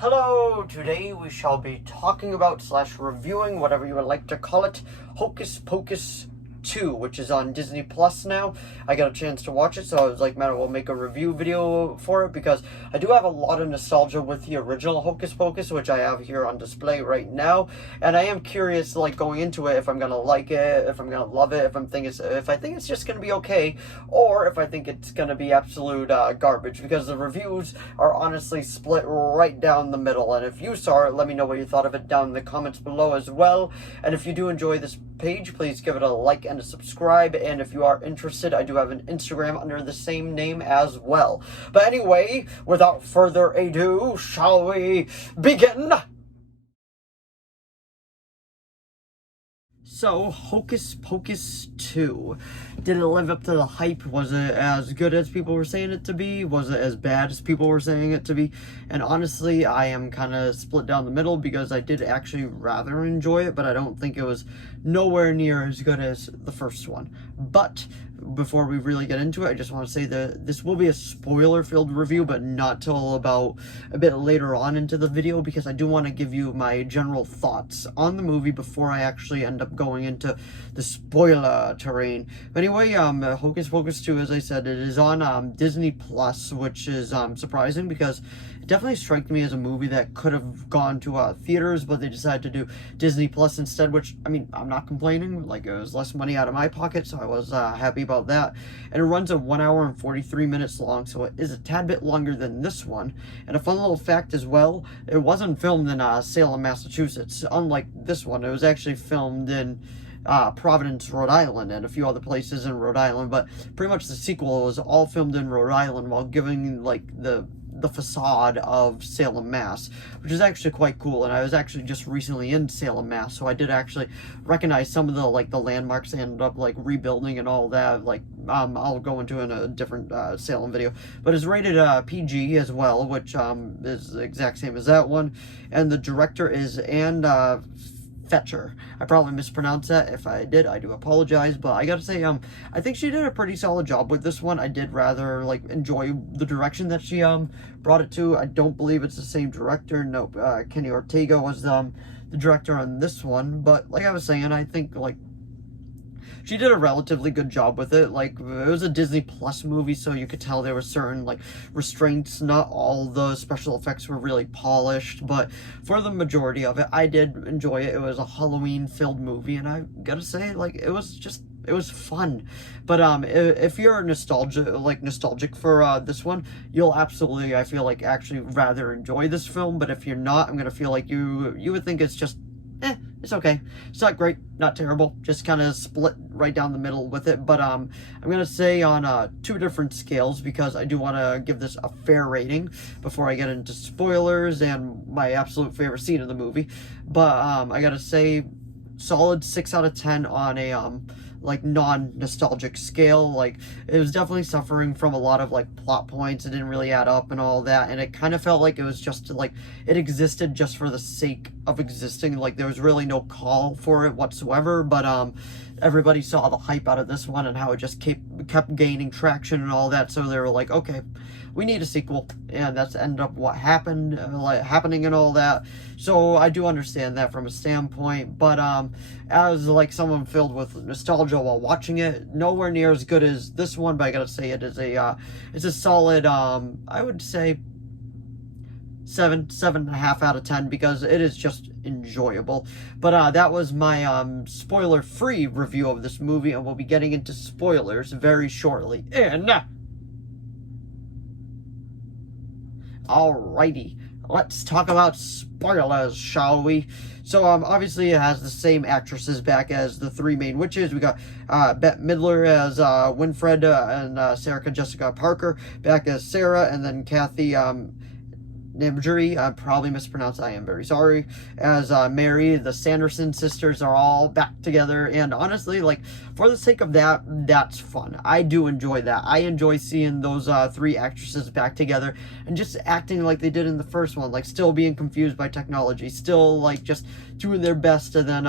Hello, today we shall be talking about / reviewing, whatever you would like to call it, Hocus Pocus 2, which is on Disney Plus now. I got a chance to watch it, so I was like, might as well make a review video for it, because I do have a lot of nostalgia with the original Hocus Pocus, which I have here on display right now, and I am curious, like, going into it, if I'm gonna like it, if I'm gonna love it, if I think it's just gonna be okay, or if I think it's gonna be absolute garbage, because the reviews are honestly split right down the middle. And if you saw it, let me know what you thought of it down in the comments below as well. And if you do enjoy this page, please give it a like and a subscribe, and if you are interested, I do have an Instagram under the same name as well. But anyway, without further ado, shall we begin? So, Hocus Pocus 2. Did it live up to the hype? Was it as good as people were saying it to be? Was it as bad as people were saying it to be? And honestly, I am kind of split down the middle, because I did actually rather enjoy it, but I don't think it was nowhere near as good as the first one. But before we really get into it, I just want to say that this will be a spoiler-filled review, but not till about a bit later on into the video, because I do want to give you my general thoughts on the movie before I actually end up going into the spoiler terrain. But anyway, Hocus Pocus 2, as I said, it is on Disney Plus, which is surprising, because it definitely struck me as a movie that could have gone to theaters, but they decided to do Disney Plus instead, which, I mean, I'm not complaining. Like, it was less money out of my pocket, so I was happy about that. And it runs at 1 hour and 43 minutes long, so it is a tad bit longer than this one. And a fun little fact as well, it wasn't filmed in Salem, Massachusetts. Unlike this one, it was actually filmed in Providence, Rhode Island, and a few other places in Rhode Island. But pretty much the sequel was all filmed in Rhode Island, while giving like the facade of Salem, Mass, which is actually quite cool. And I was actually just recently in Salem, Mass, so I did actually recognize some of the the landmarks they ended up like rebuilding and all that. Like I'll go into in a different Salem video, but it's rated PG as well, which is the exact same as that one. And the director is Fetcher. I probably mispronounced that. If I did, I do apologize, but I gotta say, I think she did a pretty solid job with this one. I did rather, enjoy the direction that she, brought it to. I don't believe it's the same director. Nope, Kenny Ortega was, the director on this one, but like I was saying, I think, she did a relatively good job with it. It was a Disney Plus movie, so you could tell there were certain, restraints. Not all the special effects were really polished, but for the majority of it, I did enjoy it. It was a Halloween-filled movie, and I gotta say, it was fun. But if you're nostalgic for this one, you'll absolutely, I feel actually rather enjoy this film. But if you're not, I'm gonna feel like you would think it's just it's okay. It's not great, not terrible, just kind of split right down the middle with it. But I'm gonna say on two different scales, because I do want to give this a fair rating before I get into spoilers and my absolute favorite scene of the movie. But I gotta say, solid 6 out of 10 on a non-nostalgic scale. It was definitely suffering from a lot of plot points. It didn't really add up and all that, and it kind of felt like it was just it existed just for the sake of existing. There was really no call for it whatsoever. But everybody saw the hype out of this one and how it just kept gaining traction and all that, so they were like, okay, we need a sequel, and that's ended up what happened, happening and all that. So I do understand that from a standpoint, but as someone filled with nostalgia while watching it, nowhere near as good as this one. But I gotta say, it is it's a solid, I would say 7.5 out of 10, because it is just enjoyable. But that was my spoiler-free review of this movie, and we'll be getting into spoilers very shortly. And alrighty, let's talk about spoilers, shall we? So, obviously it has the same actresses back as the three main witches. We got Bette Midler as Winfred, and Sarah Jessica Parker back as Sarah, and then Kathy Namjoon, I probably mispronounced, I am very sorry, as Mary. The Sanderson sisters are all back together, and honestly, for the sake of that, that's fun. I do enjoy that. I enjoy seeing those three actresses back together, and just acting like they did in the first one, still being confused by technology, still, just doing their best, and then,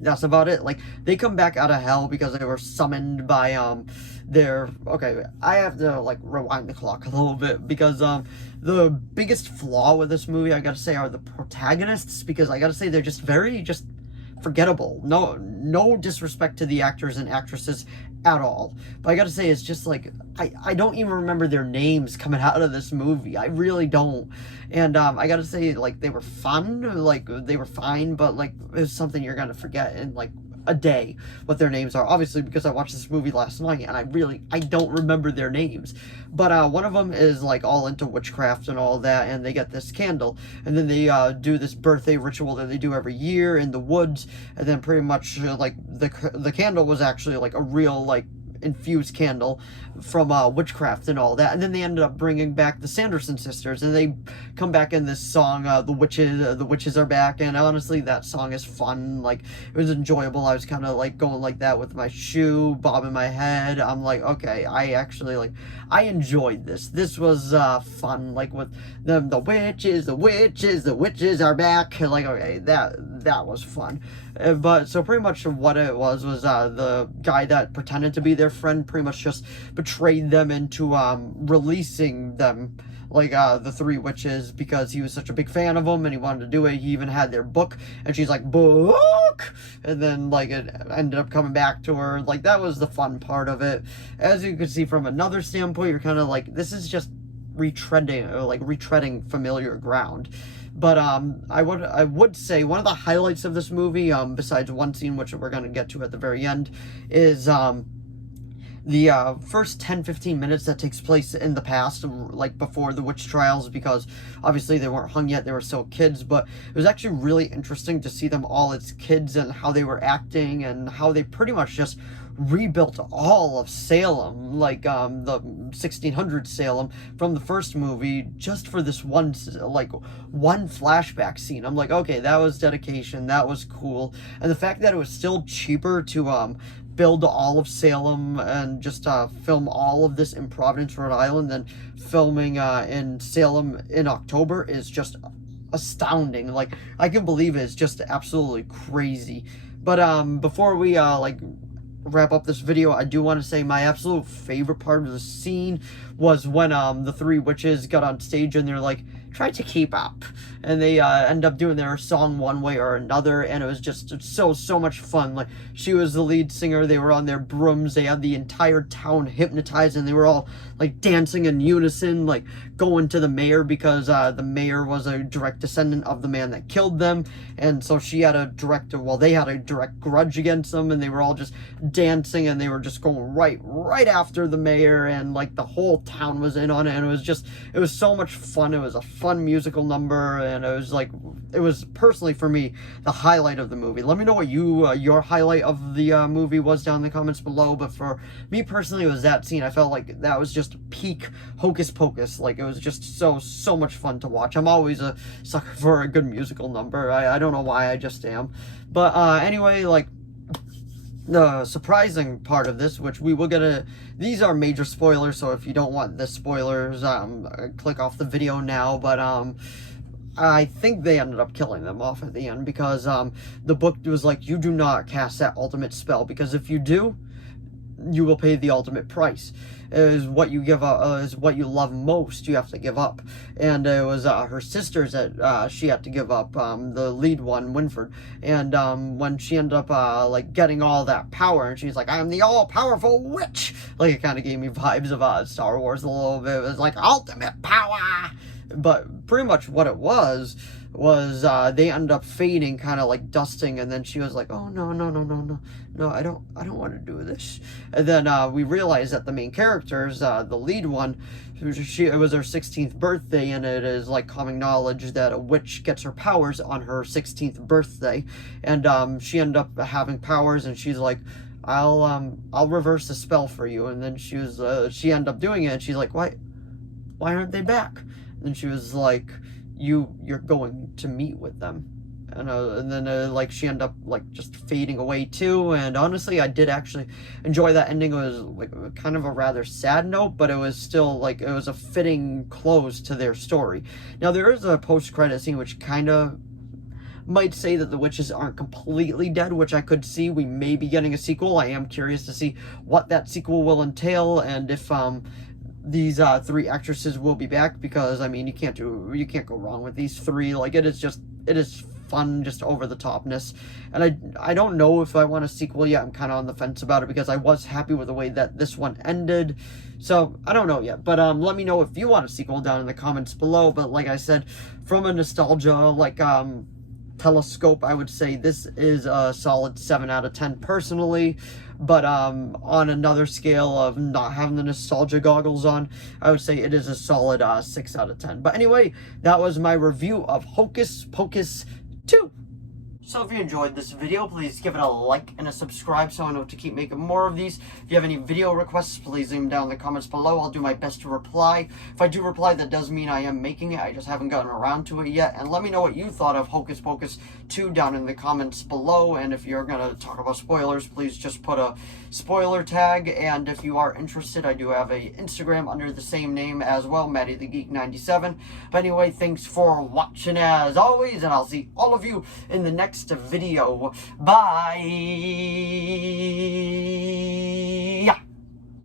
that's about it. Like, they come back out of hell because they were summoned by, okay, I have to, like, rewind the clock a little bit, because, the biggest flaw with this movie, I gotta say, are the protagonists, because I gotta say, they're just very, forgettable. No disrespect to the actors and actresses at all, but I gotta say, it's just like, I don't even remember their names coming out of this movie. I really don't. And I gotta say, like, they were fun, like, they were fine, but like, it's something you're gonna forget in like a day what their names are, obviously, because I watched this movie last night and I don't remember their names. But one of them is like all into witchcraft and all that, and they get this candle, and then they do this birthday ritual that they do every year in the woods, and then pretty much like the candle was actually like a real like infused candle from witchcraft and all that. And then they ended up bringing back the Sanderson sisters, and they come back in this song, the witches are back. And honestly, that song is fun. Like, it was enjoyable. I was kind of like going like that with my shoe bobbing my head. I'm like, okay, I actually like, I enjoyed this was fun, like with them, the witches are back. Like, okay, that was fun. But so pretty much what it was the guy that pretended to be their friend pretty much just betrayed them into releasing them, like the three witches, because he was such a big fan of them and he wanted to do it. He even had their book, and she's like, book, and then like it ended up coming back to her. Like, that was the fun part of it. As you can see from another standpoint, you're kind of like, this is just retreading familiar ground. But I would say one of the highlights of this movie, besides one scene which we're going to get to at the very end, is the first 10-15 minutes that takes place in the past, like before the witch trials, because obviously they weren't hung yet, they were still kids. But it was actually really interesting to see them all as kids and how they were acting, and how they pretty much just rebuilt all of Salem, like the 1600 Salem from the first movie, just for this one flashback scene. I'm like, okay, that was dedication, that was cool. And the fact that it was still cheaper to build all of Salem and just film all of this in Providence, Rhode Island, than filming in Salem in October is just astounding. Like, I can believe it. It's just absolutely crazy. But before we wrap up this video, I do want to say my absolute favorite part of the scene was when the three witches got on stage and they're like, try to keep up, and they end up doing their song one way or another, and it was just so much fun. Like, she was the lead singer, they were on their brooms, they had the entire town hypnotized, and they were all like dancing in unison, like going to the mayor, because the mayor was a direct descendant of the man that killed them, and so they had a direct grudge against them, and they were all just dancing, and they were just going right after the mayor, and like the whole town was in on it, and it was so much fun. It was a fun musical number, and it was personally for me the highlight of the movie. Let me know what your highlight of the movie was down in the comments below. But for me personally, it was that scene. I felt like that was just peak Hocus Pocus. Like, it was just so much fun to watch. I'm always a sucker for a good musical number. I don't know why, I just am. But anyway, like, the surprising part of this, which we will get these are major spoilers, so if you don't want the spoilers, click off the video now. But I think they ended up killing them off at the end, because the book was like, you do not cast that ultimate spell, because if you do, you will pay the ultimate price. Is what you give up, is what you love most, you have to give up. And it was her sisters that she had to give up, the lead one, Winfred. And when she ended up like getting all that power, and she's like, I am the all-powerful witch, like, it kind of gave me vibes of Star Wars a little bit. It was like ultimate power. But pretty much what it was they ended up fading, kind of like dusting, and then she was like, oh no, I don't want to do this. And then we realized that the main characters, the lead one, it was her 16th birthday, and it is like common knowledge that a witch gets her powers on her 16th birthday. And she ended up having powers, and she's like, I'll reverse the spell for you. And then she ended up doing it, and she's like, why aren't they back? And she was like, you're going to meet with them. And then like she ended up like just fading away too. And honestly, I did actually enjoy that ending. It was like kind of a rather sad note, but it was still like, it was a fitting close to their story. Now, there is a post-credit scene which kind of might say that the witches aren't completely dead, which I could see we may be getting a sequel. I am curious to see what that sequel will entail, and if these 3 actresses will be back, because I mean, you can't go wrong with these 3. Like, it is fun, just over the topness. And I don't know if I want a sequel yet. I'm kind of on the fence about it, because I was happy with the way that this one ended. So I don't know yet, but let me know if you want a sequel down in the comments below. But like I said, from a nostalgia telescope, I would say this is a solid 7 out of 10 personally. But on another scale of not having the nostalgia goggles on, I would say it is a solid 6 out of 10. But anyway, that was my review of Hocus Pocus 2. So if you enjoyed this video, please give it a like and a subscribe so I know to keep making more of these. If you have any video requests, please leave them down in the comments below. I'll do my best to reply. If I do reply, that does mean I am making it. I just haven't gotten around to it yet. And let me know what you thought of Hocus Pocus 2 down in the comments below. And if you're going to talk about spoilers, please just put a spoiler tag. And if you are interested, I do have a Instagram under the same name as well, MattyTheGeek97. But anyway, thanks for watching as always, and I'll see all of you in the next video. Bye!